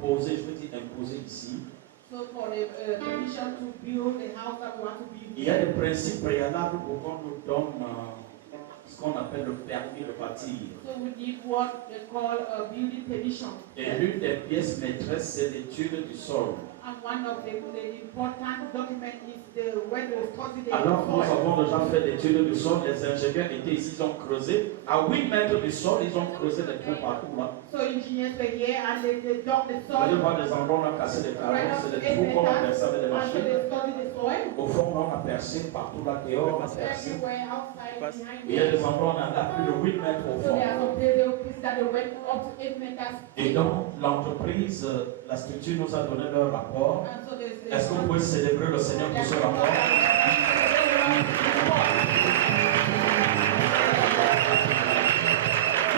imposer, je veux dire imposer ici. So for the permission to build the house that we want to build. Il y a des principes préalables pour qu'on nous donne ce qu'on appelle le permis de bâtir. So we need what they call a building permission. Et l'une des pièces maîtresses, c'est l'étude du sol. And one of the important documents is when they study the Alors nous soil. avons déjà fait l'étude du sol, les ingénieurs étaient ici, ils ont creusé. À 8 mètres du sol, ils ont creusé des trous partout là. So engineers were here and they dug the Vous allez soil. voir des endroits où on a cassé des carreaux, Right c'est up des trous qu'on a percé avec des and so machines. they study the soil. Au fond, là, on a percé partout là, dehors, on a percé. Everywhere outside, behind Il y a it. des endroits où on a plus de 8 mètres au So fond. there are some places that they went up to 8 meters. Et donc, l'entreprise, la structure nous a donné leur rapport. And so there's Est-ce qu'on peut célébrer le Seigneur pour ce rapport?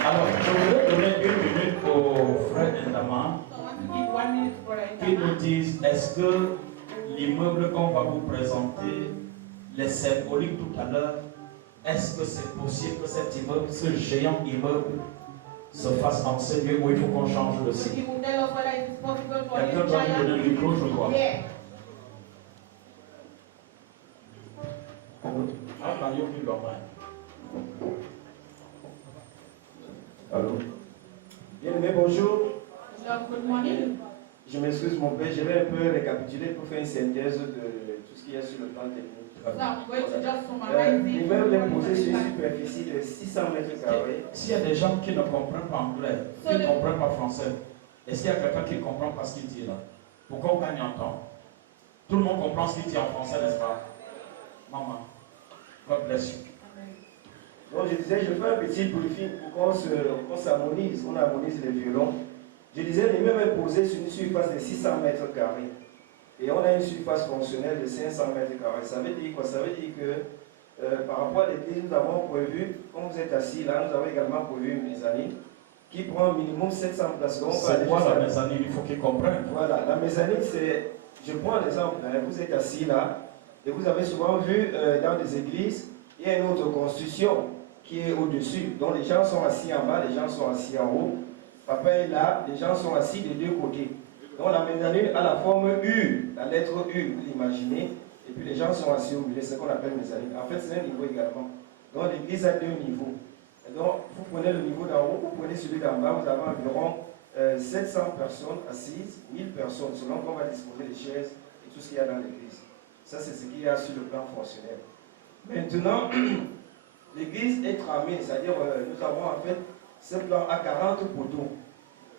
Alors, je voudrais donner 1 minute au frère Ndama So I want to give 1 minute for qui nous it. disent est-ce que l'immeuble qu'on va vous présenter, les symboliques tout à l'heure, est-ce que c'est possible que cet immeuble, ce géant immeuble, se fasse en ce lieu où il faut qu'on change de So site? he will tell us whether it is possible for Quelqu'un this doit nous donner le giant. micro, je crois. Yeah. Ah, Mario, il va mal. Allô? Bien-aimé, bonjour. Love, good morning. Je m'excuse mon père, je vais un peu récapituler pour faire une synthèse de tout ce qu'il y a sur le plan technique. So I'm going to just summarize it. L'immeuble est posé sur une superficie de 600 mètres carrés. S'il y a des gens qui ne comprennent pas anglais, qui ne comprennent pas français, est-ce qu'il y a quelqu'un qui comprend pas ce qu'il dit là? Pourquoi on gagne en temps? Tout le monde comprend ce qu'il dit en français, n'est-ce pas? Maman, God bless you. Donc je disais, je fais un petit briefing pour qu'on s'harmonise, on harmonise les violons. Je disais, l'immeuble est posé sur une surface de 600 mètres carrés. Et on a une surface fonctionnelle de 500 mètres carrés. Ça veut dire quoi? Ça veut dire que par rapport à l'église, nous avons prévu, comme vous êtes assis là, nous avons également prévu une mezzanine qui prend au minimum 700 places. Donc, C'est quoi la mezzanine? Il faut qu'ils comprennent. Voilà, la mezzanine, c'est, je prends l'exemple, hein, vous êtes assis là, et vous avez souvent vu dans des églises, il y a une autre construction qui est au-dessus. Donc les gens sont assis en bas, les gens sont assis en haut. Papa est là, les gens sont assis des deux côtés. Donc la mezzanine a la forme U, la lettre U, vous l'imaginez, et puis les gens sont assis au milieu, c'est ce qu'on appelle mezzanine. En fait, c'est un niveau également. Donc l'église a 2 niveaux. Et donc vous prenez le niveau d'en haut, vous prenez celui d'en bas, vous avez environ 700 personnes assises, 1000 personnes, selon qu'on va disposer des chaises et tout ce qu'il y a dans l'église. Ça, c'est ce qu'il y a sur le plan fonctionnel. Maintenant, l'église est tramée, c'est-à-dire nous avons en fait ce plan à 40 poteaux.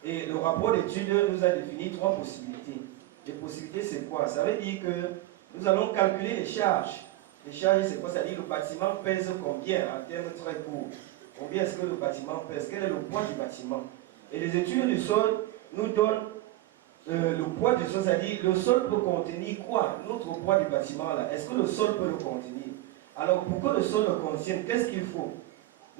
Et le rapport d'étude nous a défini 3 possibilités. Les possibilités, c'est quoi? Ça veut dire que nous allons calculer les charges. Les charges, c'est quoi? C'est-à-dire que le bâtiment pèse combien en termes très courts? Combien est-ce que le bâtiment pèse? Quel est le poids du bâtiment? Et les études du sol nous donnent le poids du sol, c'est-à-dire le sol peut contenir quoi? Notre poids du bâtiment là. Est-ce que le sol peut le contenir? Alors pour que le sol le contienne, qu'est-ce qu'il faut?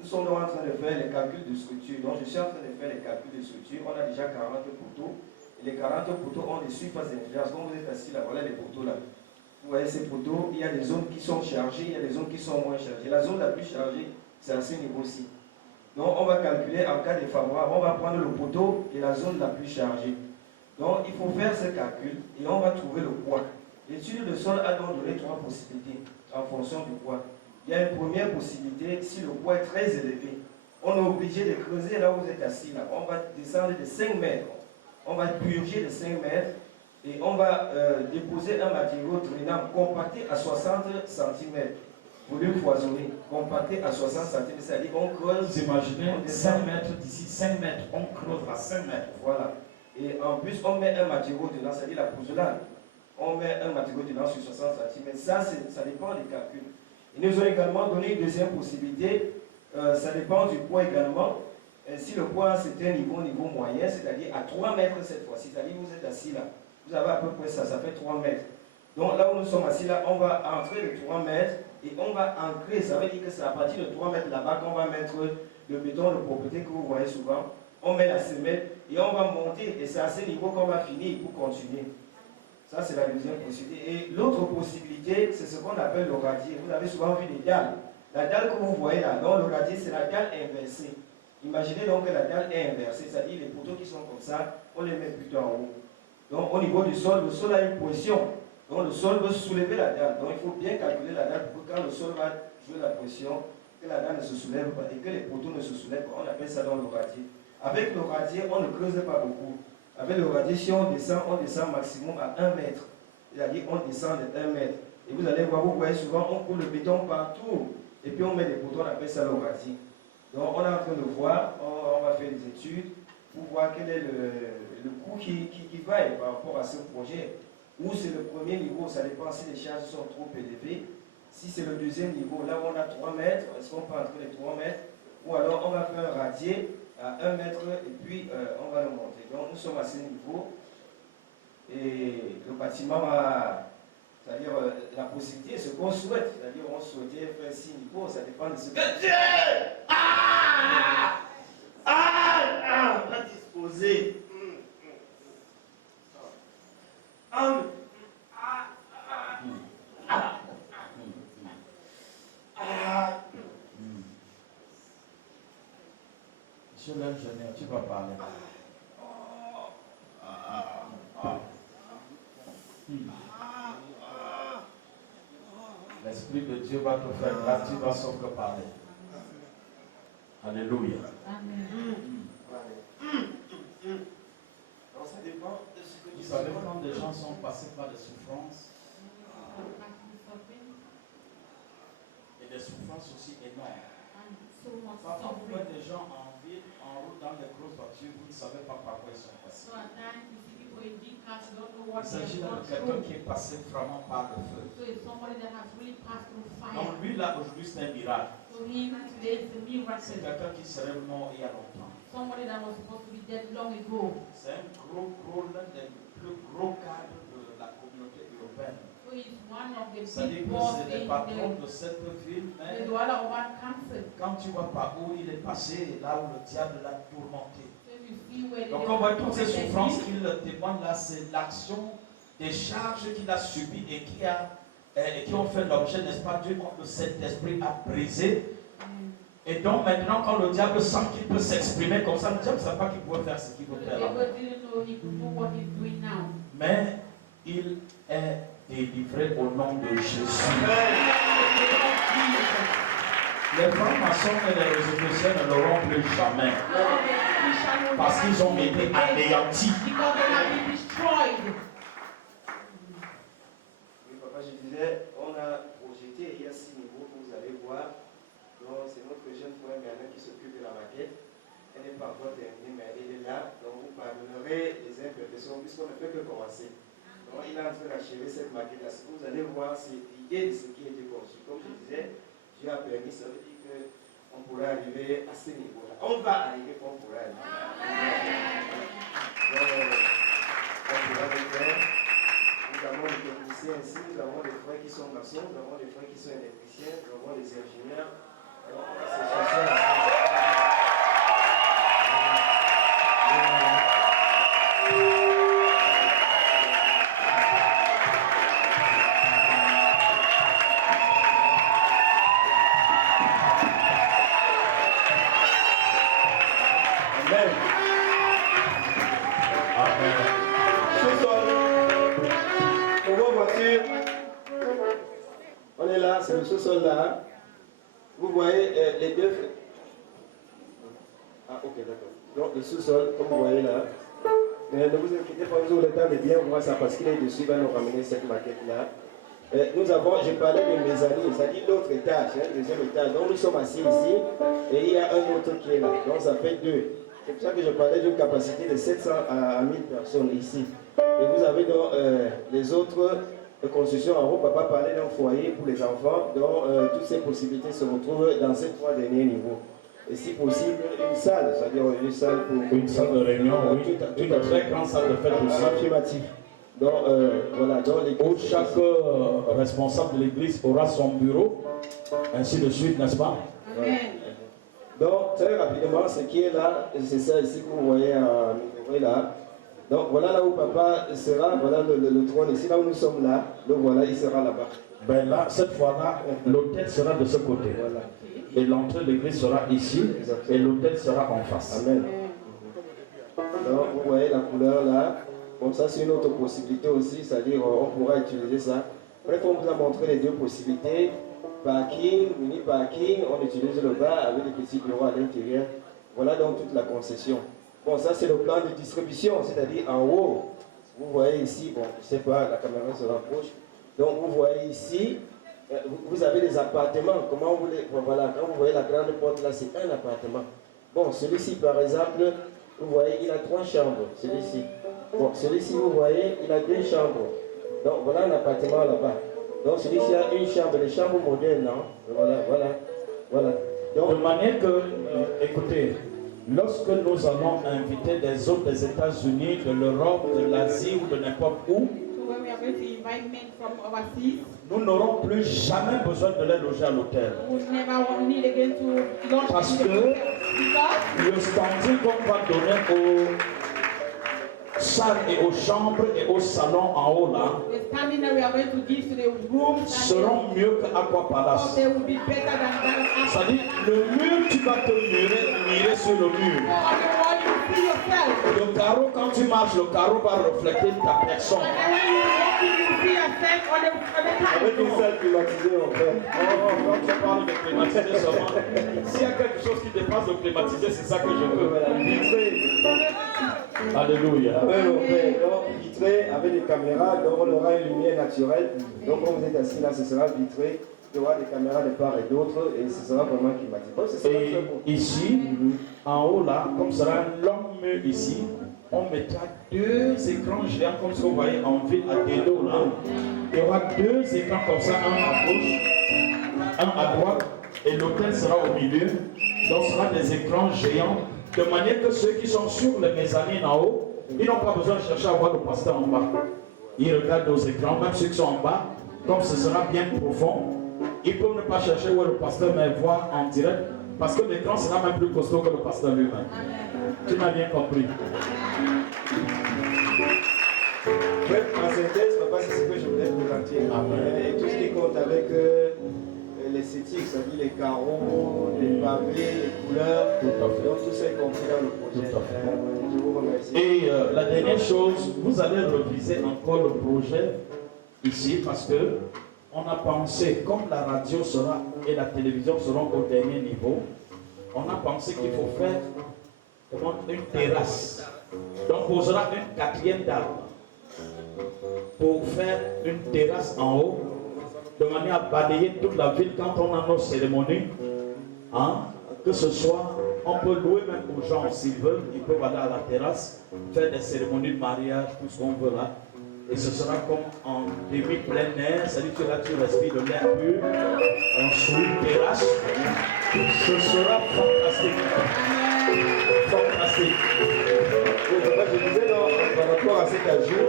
Nous sommes donc en train de faire les calculs de structure. Donc je suis en train de faire les calculs de structure. On a déjà 40 poteaux. Et les 40 poteaux ont des surfaces d'influence. Comme vous êtes assis là, voilà les poteaux là. Vous voyez ces poteaux, il y a des zones qui sont chargées, il y a des zones qui sont moins chargées. La zone la plus chargée, c'est à ce niveau-ci. Donc on va calculer en cas défavorable, on va prendre le poteau et la zone la plus chargée. Donc il faut faire ce calcul et on va trouver le poids. L'étude de sol a donc donné 3 possibilités en fonction du poids. Il y a une première possibilité, si le poids est très élevé, on est obligé de creuser là où vous êtes assis là. On va descendre de 5 mètres. On va purger de 5 mètres et on va déposer un matériau drainant compacté à 60 cm. Volume foisonné, compacté à 60 cm, c'est-à-dire on creuse. Vous imaginez 5 mètres d'ici, 5 mètres, on creuse à 5 mètres. Voilà. Et en plus, on met un matériau dedans, c'est-à-dire la pouzzolane. On met un matériau dedans sur 60 cm. Ça dépend des calculs. Ils nous ont également donné une deuxième possibilité. Ça dépend du poids également. Si le poids c'est un niveau moyen, c'est-à-dire à 3 mètres cette fois-ci, c'est-à-dire vous êtes assis là, vous avez à peu près ça, ça fait 3 mètres. Donc là où nous sommes assis là, on va entrer les 3 mètres et on va ancrer, ça veut dire que c'est à partir de 3 mètres là-bas qu'on va mettre le béton de propreté que vous voyez souvent. On met la semelle et on va monter et c'est à ce niveau qu'on va finir pour continuer. Ça c'est la deuxième possibilité. Et l'autre possibilité, c'est ce qu'on appelle le radier. Vous avez souvent vu des dalles. La dalle que vous voyez là, donc le radier c'est la dalle inversée. Imaginez donc que la dalle est inversée, c'est-à-dire les poteaux qui sont comme ça, on les met plutôt en haut. Donc au niveau du sol, le sol a une pression. Donc le sol veut soulever la dalle. Donc il faut bien calculer la dalle pour que quand le sol va jouer la pression, que la dalle ne se soulève pas et que les poteaux ne se soulèvent pas. On appelle ça dans le radier. Avec le radier, on ne creuse pas beaucoup. Avec le radier, si on descend maximum à 1 mètre. C'est-à-dire on descend de 1 mètre. Et vous allez voir, vous voyez souvent, on coule le béton partout. Et puis on met des poteaux, on appelle ça le radier. Donc on est en train de voir, on va faire des études pour voir quel est le coût qui va par rapport à ce projet. Ou c'est le premier niveau, ça dépend si les charges sont trop élevées. Si c'est le deuxième niveau, là où on a 3 mètres, est-ce qu'on peut entrer les 3 mètres? Ou alors on va faire un radier à 1 mètre et puis on va le monter. Donc nous sommes à ce niveau. Et le bâtiment a, c'est-à-dire la possibilité, ce qu'on souhaite, c'est-à-dire on souhaitait faire 6 niveaux, ça dépend de ce que Dieu va disposer. Monsieur l'ingénieur, tu vas parler. L'Esprit de Dieu va te faire grâce, tu vas sauf que parler. Alléluia. Donc ça dépend de ce que Vous savez, quand des gens sont passés par des souffrances, et des souffrances aussi énormes. Parfois, vous voyez des gens en ville, en route dans des grosses voitures, vous ne savez pas par quoi ils sont passés. Il s'agit de quelqu'un qui est passé vraiment par le feu. Donc lui là aujourd'hui c'est un miracle. C'est quelqu'un qui serait mort il y a longtemps. C'est un l'un des plus gros cadres de la communauté européenne. C'est-à-dire que c'est le patron de cette ville, mais quand tu vois par où il est passé, là où le diable l'a tourmenté. Donc on voit toutes ces souffrances qu'il témoigne là, c'est l'action des charges qu'il a subies et qui ont fait l'objet, n'est-ce pas, Dieu, quand le Saint-Esprit a brisé. Et donc maintenant, quand le diable sent qu'il peut s'exprimer comme ça, le diable ne sait pas qu'il pouvait faire ce qu'il veut faire. Mais il est délivré au nom de Jésus. Les francs-maçons et les réseaux ne l'auront plus jamais. Parce qu'ils ont été anéantis. Oui, papa, je disais, on a projeté, il y a 6 niveaux que vous allez voir. Donc, c'est notre jeune frère Merlin qui s'occupe de la maquette. Elle n'est pas encore terminée, mais elle est là. Donc, vous pardonnerez les imperfections, puisqu'on ne peut que commencer. Donc, il est en train d'achever cette maquette. Vous allez voir, c'est l'idée de ce qui a été conçu. Comme je disais, Dieu a permis, ça veut dire qu'on pourrait arriver à ce niveau-là. On va arriver qu'on pourrait arriver. Donc, on pourra le faire. Nous avons des techniciens ici, nous avons des frères qui sont maçons, nous avons des frères qui sont électriciens, nous avons des ingénieurs. Et on va se chercher c'est le sous-sol là. Vous voyez les deux. Ah, ok, d'accord. Donc, le sous-sol, comme vous voyez là. Mais ne vous inquiétez pas, vous aurez le temps de bien voir ça parce qu'il est dessus, il va nous ramener cette maquette-là. Nous avons, je parlais de mezzanine, c'est-à-dire l'autre étage, le deuxième étage. Donc, nous sommes assis ici et il y a un autre qui est là. Donc, ça fait 2. C'est pour ça que je parlais d'une capacité de 700 à 1000 personnes ici. Et vous avez donc les autres constructions en haut. Papa parlait d'un foyer pour les enfants. Donc, toutes ces possibilités se retrouvent dans ces 3 derniers niveaux. Et si possible, une salle, c'est-à-dire une salle pour... Une salle de réunion, oui. Une très grande salle de fête aussi. Affirmatif. Donc, voilà. Où chaque responsable de l'église aura son bureau, ainsi de suite, n'est-ce pas? Amen. Donc, très rapidement, ce qui est là, c'est ça ici que vous voyez là. Donc, voilà là où papa sera, voilà le trône ici, là où nous sommes là. Donc, voilà, il sera là-bas. Ben là, cette fois-là, l'autel sera de ce côté. Voilà. Et l'entrée de l'église sera ici et l'autel sera en face. Amen. Donc, vous voyez la couleur là. Comme ça, c'est une autre possibilité aussi, c'est-à-dire on pourra utiliser ça. Bref, on vous a montré les deux possibilités. Parking, mini-parking, on utilise le bas avec des petits bureaux à l'intérieur. Voilà donc toute la concession. Bon, ça c'est le plan de distribution, c'est-à-dire en haut. Vous voyez ici, bon, je ne sais pas, la caméra se rapproche. Donc vous voyez ici, vous avez des appartements. Comment vous les... Voilà, quand vous voyez la grande porte là, c'est un appartement. Bon, celui-ci par exemple, vous voyez, il a 3 chambres, celui-ci. Bon, celui-ci, vous voyez, il a 2 chambres. Donc voilà un appartement là-bas. Donc celui-ci a une chambre, les chambres modernes, non? Voilà. Donc, de manière que, écoutez, lorsque nous allons inviter des autres des États-Unis, de l'Europe, de l'Asie ou de n'importe où, So when we are going to invite men from overseas, nous n'aurons plus jamais besoin de les loger à l'hôtel. we will never need again to launch Parce in the que hotel. Because le standing qu'on va donner aux salles et aux chambres et aux salons en haut là the standing that we are going to give to the rooms seront mieux qu'Aqua Palace. they will be better than that. C'est-à-dire, le mur, tu vas te mirer sur le mur. On the wall you see yourself. Le carreau, quand tu marches, le carreau va refléter ta personne. And then when you walk in, you see yourself on the avec une tile. salle climatisée, en fait. Quand tu parles de climatiser seulement, s'il y a quelque chose qui dépasse le climatiser, c'est ça que je veux. Voilà, vitré. Alléluia. Donc, vitré avec des caméras, donc on aura une lumière naturelle. Donc, quand vous êtes assis là, ce sera vitré. Il y aura des caméras de part et d'autre et ce sera vraiment climatisé. Donc, ce sera très Et beau. ici, en haut là, comme ce sera un long mur ici, on mettra 2 écrans géants comme ce que vous voyez en ville à Dedo là. Il y aura 2 écrans comme ça, un à gauche, un à droite, et l'hôtel sera au milieu. Donc ce sera des écrans géants, de manière que ceux qui sont sur les mezzanines en haut, ils n'ont pas besoin de chercher à voir le pasteur en bas. Ils regardent aux écrans, même ceux qui sont en bas, comme ce sera bien profond, ils peuvent ne pas chercher où est le pasteur, mais voir en direct, parce que l'écran sera même plus costaud que le pasteur lui-même. Tu m'as bien compris. Bref, en synthèse, papa, c'est ce que je voulais présenter. Et tout ce qui compte avec l'esthétique, c'est-à-dire les carreaux, les pavés, les couleurs. Tout à fait. Donc tout ça est compris dans le projet. Tout à fait. Je vous remercie. Et la dernière chose, vous allez reviser encore le projet ici parce que on a pensé, comme la radio sera et la télévision seront au dernier niveau, on a pensé qu'il faut faire une terrasse. Donc on posera une 4e dalle pour faire une terrasse en haut, de manière à balayer toute la ville quand on a nos cérémonies. Hein, que ce soit, on peut louer même aux gens s'ils veulent, ils peuvent aller à la terrasse, faire des cérémonies de mariage, tout ce qu'on veut là. Et ce sera comme en demi-plein air, c'est-à-dire que là tu respires de l'air pur, sur une terrasse. Ce sera fantastique. Fantastique. Oui, papa, je disais non, par rapport à cet ajout,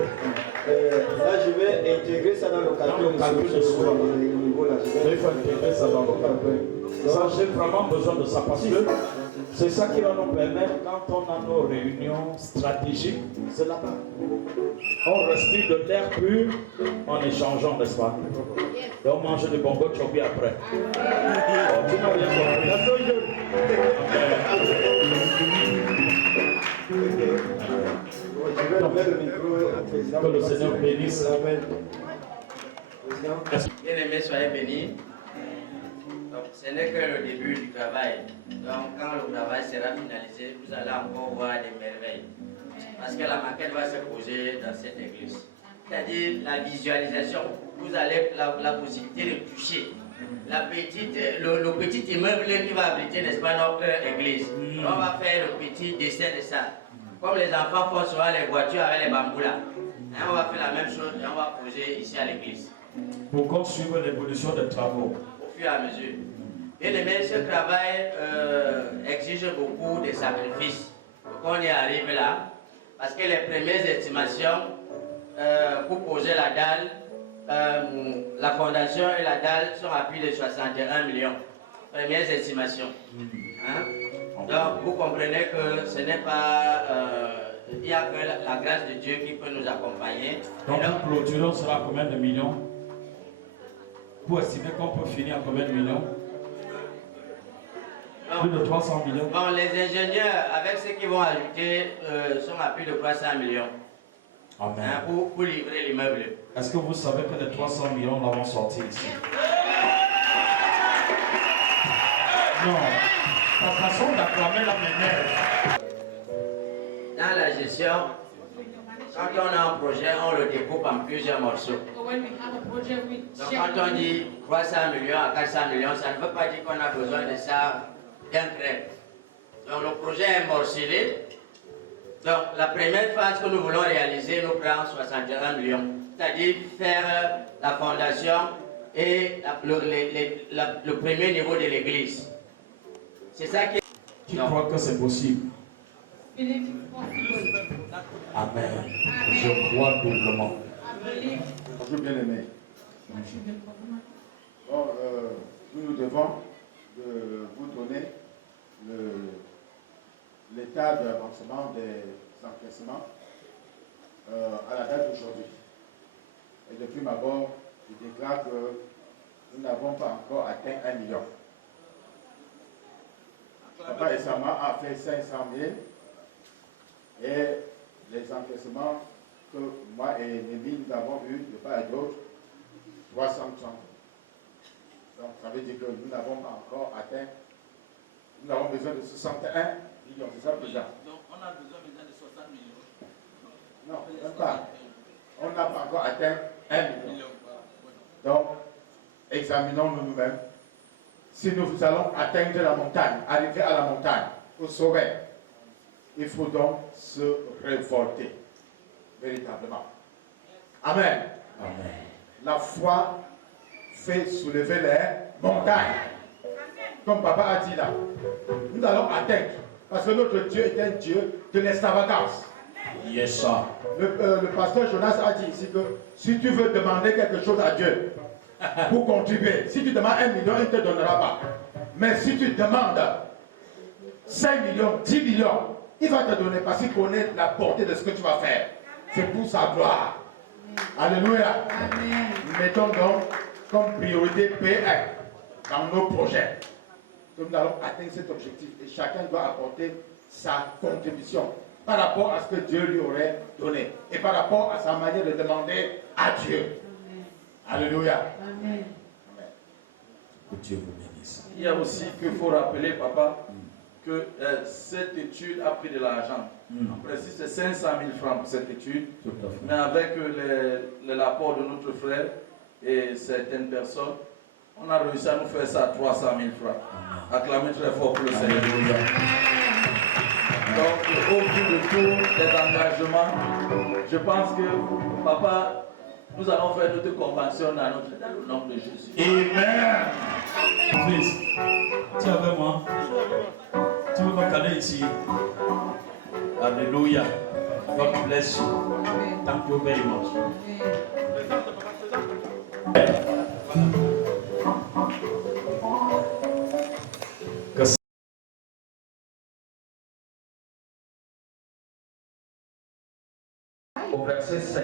là je vais intégrer ça dans le calcul de ce niveau là. Il faut intégrer ça dans le calcul. Ça, j'ai vraiment besoin de ça parce que c'est ça qui va nous permettre, quand on a nos réunions stratégiques, c'est là-bas. On respire de l'air pur en échangeant, n'est-ce pas? Et on mange des bonbons chobi après. Oh, tu n'as rien compris. Je vais lever le micro au président. Que le Seigneur bénisse. Amen. Président. Bien-aimés, soyez bénis. Donc, ce n'est que le début du travail. Donc, quand le travail sera finalisé, vous allez encore voir des merveilles. Parce que la maquette va se poser dans cette église. C'est-à-dire la visualisation. Vous allez la possibilité de toucher le petit immeuble qui va abriter, n'est-ce pas, notre église. On va faire le petit dessin de ça. Comme les enfants font souvent les voitures avec les bambous là. On va faire la même chose et on va poser ici à l'église. Pour qu'on suive l'évolution des travaux. Au fur et à mesure. Bien aimé, ce travail exige beaucoup de sacrifices pour qu'on y arrive là. Parce que les premières estimations pour poser la dalle, la fondation et la dalle sont à plus de 61 millions. Premières estimations. Hein? Donc vous comprenez que ce n'est pas... il n'y a que la grâce de Dieu qui peut nous accompagner. Donc la clôture sera à combien de millions? Pour estimer qu'on peut finir à combien de millions? Plus de 300 millions. Bon, les ingénieurs, avec ceux qui vont ajouter, sont à plus de 300 millions. Amen. Hein, pour livrer l'immeuble. Est-ce que vous savez que les 300 millions là vont sortir ici? Non. Ta façon d'acclamer la m'énerve. Dans la gestion, quand on a un projet, on le découpe en plusieurs morceaux. So when we have a project, we Donc share quand on dit 300 millions à 400 millions, ça ne veut pas dire qu'on a besoin de ça d'un trait. Donc le projet est morcelé. Donc la première phase que nous voulons réaliser nous prend 61 millions. C'est-à-dire faire la fondation et le premier niveau de l'église. C'est ça qui... Tu crois que c'est possible? believe it's possible. Amen. Je crois doublement. I believe. Bonjour bien-aimés. Bon, nous devons vous donner l'état d'avancement des encaissements à la date d'aujourd'hui. Et depuis ma bord, je déclare que nous n'avons pas encore atteint 1 million. Papa récemment a fait 500 000 et les encaissements que moi et Némi nous avons eu de part et d'autre, 330. Donc ça veut dire que nous n'avons pas encore atteint, nous avons besoin de 61 millions, c'est ça président? Donc on a besoin de 60 millions. Non, même pas. On n'a pas encore atteint 1 million. Donc, examinons-nous nous-mêmes. Si nous allons atteindre la montagne, arriver à la montagne, au sommet, il faut donc se révolter, véritablement. Amen. Amen. La foi fait soulever les montagnes. Comme papa a dit là, nous allons atteindre. Parce que notre Dieu est un Dieu de l'extravagance. Yes, sir. Le pasteur Jonas a dit ici que si tu veux demander quelque chose à Dieu pour contribuer, si tu demandes 1 million, il ne te donnera pas. Mais si tu demandes 5 millions, 10 millions, il va te donner parce qu'il connaît la portée de ce que tu vas faire. C'est pour sa gloire. Alléluia. Amen. Mettons donc comme priorité P1 dans nos projets. Donc nous allons atteindre cet objectif et chacun doit apporter sa contribution par rapport à ce que Dieu lui aurait donné et par rapport à sa manière de demander à Dieu. Alléluia. Amen. Que Dieu vous bénisse. Il y a aussi qu'il faut rappeler, papa, que cette étude a pris de l'argent. En principe, c'est 500 000 francs pour cette étude. Tout à fait. Mais avec l'apport de notre frère et certaines personnes, on a réussi à nous faire ça à 300 000 francs. Acclamez très fort pour le Seigneur. Alléluia. Donc, au bout de tous les engagements, je pense que, papa, nous allons faire notre convention dans le nom de Jésus. Amen. Please, tu es avec moi? Tu veux me caler ici? Alléluia. God bless you. Thank you very much. Au verset 5,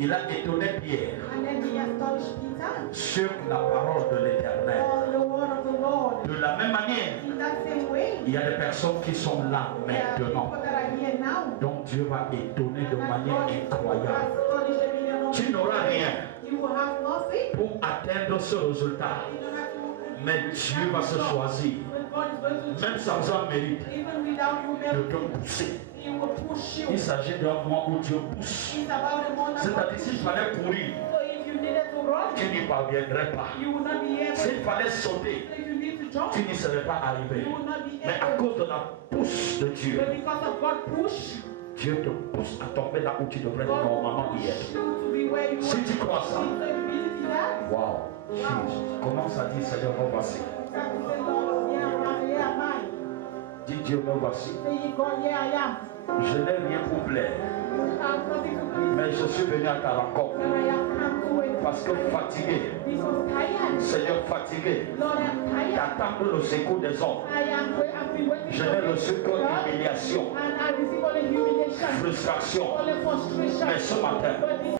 il a étonné Pierre And then he astonished Peter. sur la parole de l'Éternel. On the word of the Lord. De la même manière, In that same way, il y a des personnes qui sont là there are maintenant. people that are here now. Donc Dieu va étonner de And manière God is incroyable. astonish them in an Tu n'auras rien You will have nothing. pour atteindre ce résultat. You don't have to. Mais Dieu va se choisir, But God is going to. même sans un mérite, Even without you de te merit, pousser. He will push you. Il s'agit d'un moment où Dieu pousse. It's about a moment. C'est-à-dire s'il fallait courir, So if you needed to run, tu n'y parviendrais pas. you will not be able. S'il fallait sauter, If you need to jump, tu n'y serais pas arrivé. you will not be Mais à able. cause de la pousse de Dieu, But because of God push, Dieu te pousse à tomber là où tu devrais God normalement will y push être. you to be where you Si want tu crois ça, to be. So if you believe in that, waouh, commence à dire Seigneur, me voici. you have to say, Lord, here am I. Dis Dieu, me voici. Say, God, here I am. Je n'ai rien pour plaire, I have nothing to please, mais je suis venu à ta rencontre. but I have come to it. Parce que fatigué, Because tired. Seigneur fatigué, Lord, I'm tired. d'attendre le secours des hommes. I've been waiting Je for n'ai this, reçu que God, l'humiliation, and I receive only humiliation, frustration. only frustration. Mais ce matin, But this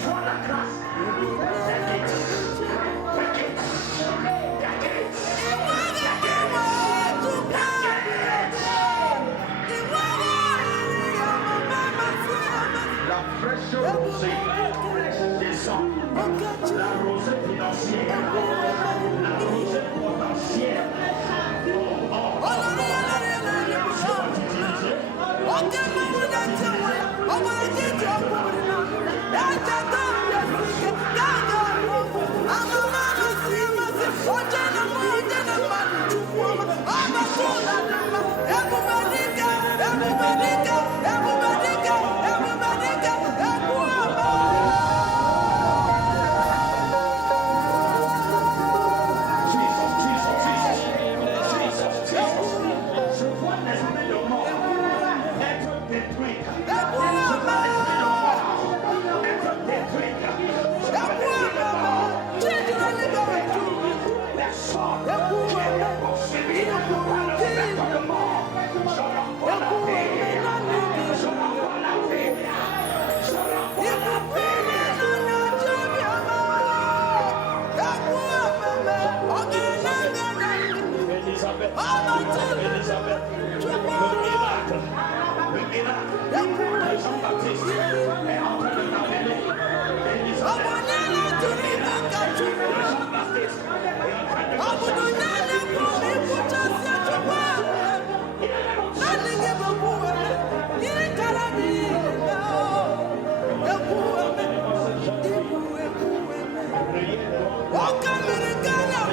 Reçois la grâce. La fraîcheur rosée descend. La rosée financière. La rosée potentielle. Je vois l'esprit de mort être détruit. Je vois l'esprit de mort être détruit. Je vois l'esprit de mort personne qui est poursuivi par le spectre de mort. Je renvoie la vie. Je renvoie la vie. Je renvoie la vie. Elisabeth, Elisabeth, le miracle de Jean-Baptiste est en train de t'appeler. Elisabeth, le miracle de Jean-Baptiste est en train de t'appeler.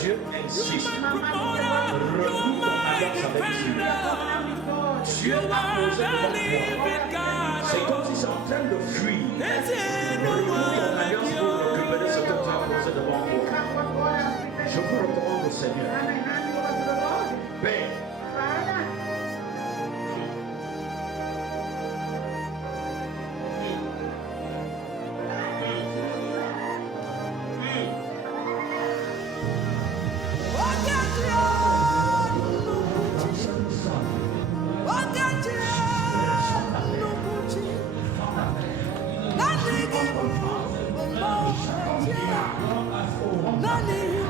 Dieu insiste. Renoue ton alliance avec Dieu. Dieu a posé devant toi. C'est comme si c'est en train de fuir. Ton alliance pour récupérer ce que tu as posé devant toi. Je vous recommande au Seigneur. Père. Nani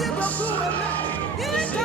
give a